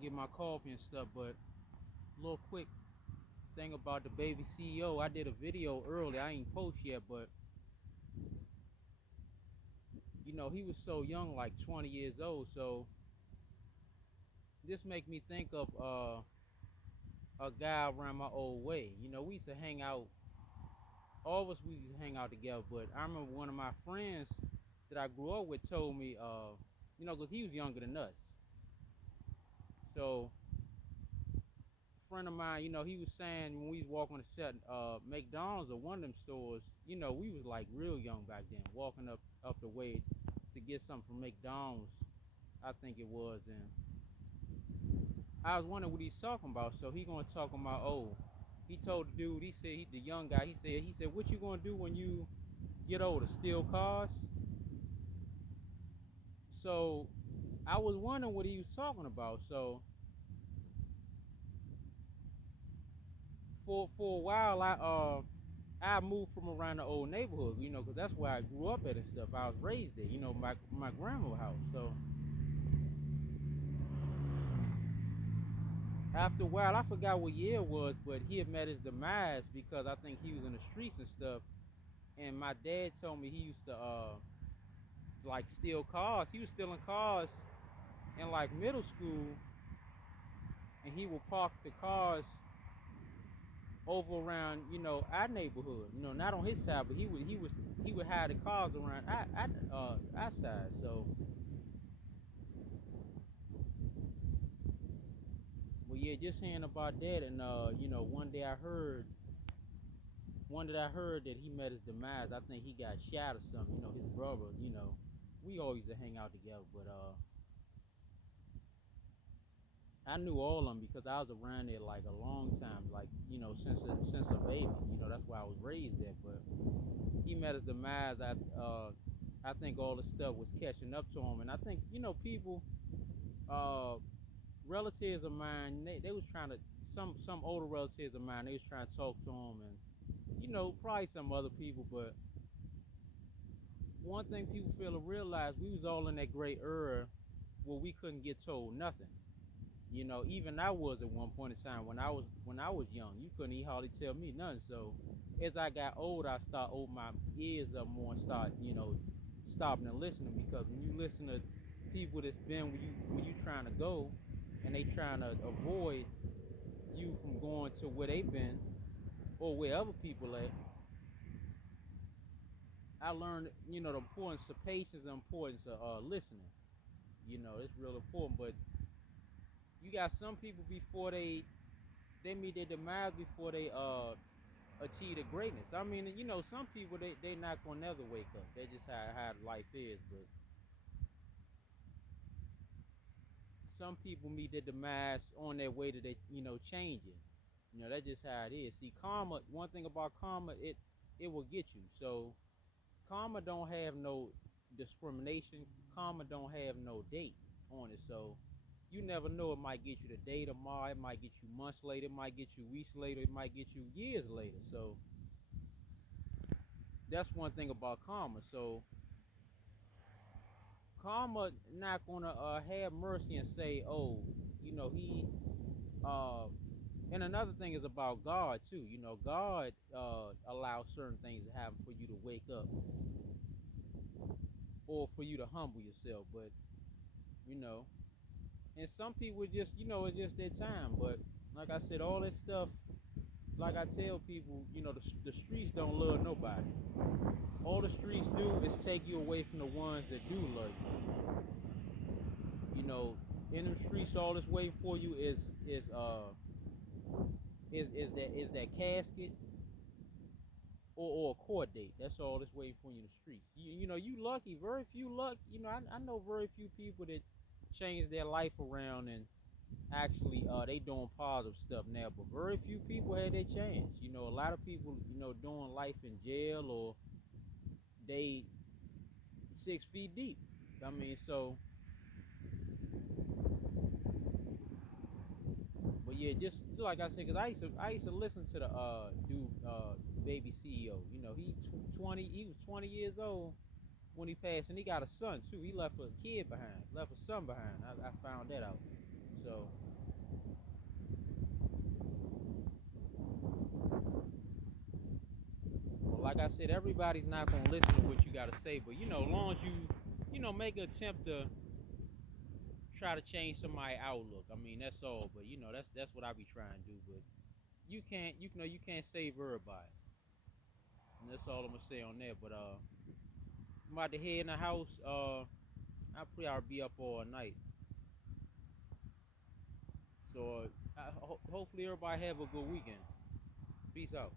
get my coffee and stuff. But a little quick thing about the baby CEO. I did a video earlier. I ain't post yet, but he was so young, like 20 years old. So this make me think of a guy around my old way. We used to hang out. All of us we used to hang out together. But I remember one of my friends that I grew up with told me, because he was younger than us. So a friend of mine, he was saying when we was walking the set, McDonald's or one of them stores, we was like real young back then, walking up the way to get something from McDonald's, I think it was, and I was wondering what he's talking about. So he gonna talk about, he told the dude, he said, the young guy, he said, what you gonna do when you get older? Steal cars? So I was wondering what he was talking about. So for a while, I moved from around the old neighborhood, because that's where I grew up at and stuff. I was raised there, my grandma's house. So after a while, I forgot what year it was, but he had met his demise because I think he was in the streets and stuff. And my dad told me he used to like steal cars. He was stealing cars in like middle school, and he would park the cars over around our neighborhood. Not on his side, but he would hide the cars around our side. So, well, yeah, just hearing about that, and one day I heard that he met his demise. I think he got shot or something. His brother. We always used to hang out together, but I knew all of them because I was around there like a long time, like since a baby. That's why I was raised there. But he met his demise. I think all the stuff was catching up to him, and I think people, uh, relatives of mine, they was trying to some older relatives of mine. They was trying to talk to him, and probably some other people. But one thing people fail to realize, we was all in that great era where we couldn't get told nothing. Even I was at one point in time when I was young. You couldn't even hardly tell me nothing. So as I got older, I started opening my ears up more and start, stopping and listening, because when you listen to people that's been where you trying to go, and they trying to avoid you from going to where they've been or where other people at, I learned, the importance of patience, the importance of listening. It's real important. But you got some people before they meet their demise before they achieve the greatness. I mean, some people they not gonna never wake up. They just how life is. But some people meet their demise on their way to they changing. That's just how it is. See, karma. One thing about karma, it will get you. So karma don't have no discrimination. Karma don't have no date on it. So you never know. It might get you the day tomorrow. It might get you months later. It might get you weeks later. It might get you years later. So that's one thing about karma. So karma not gonna have mercy and say, oh, he uh and another thing is about God too. God allows certain things to happen for you to wake up or for you to humble yourself. But you know, and some people just it's just their time. But like I said, all this stuff, like I tell people, the streets don't love nobody. All the streets do is take you away from the ones that do love you. In the streets, all that's waiting for you is that casket or a court date. That's all that's waiting for you in the streets. You lucky. Very few luck. I know very few people that change their life around and actually they doing positive stuff now. But very few people had their chance. A lot of people doing life in jail, or they 6 feet deep. I mean, so. But yeah, just like I said, cause I used to listen to the dude, baby CEO. He was 20 years old when he passed, and he got a son too. He left a kid behind, left a son behind. I found that out. So like I said, everybody's not gonna listen to what you gotta say, but as long as make an attempt to try to change somebody's outlook. I mean, that's all. But that's what I be trying to do. But you can't save everybody. And that's all I'm gonna say on that. But I'm about to head in the house. I probably I'll be up all night. So hopefully everybody have a good weekend. Peace out.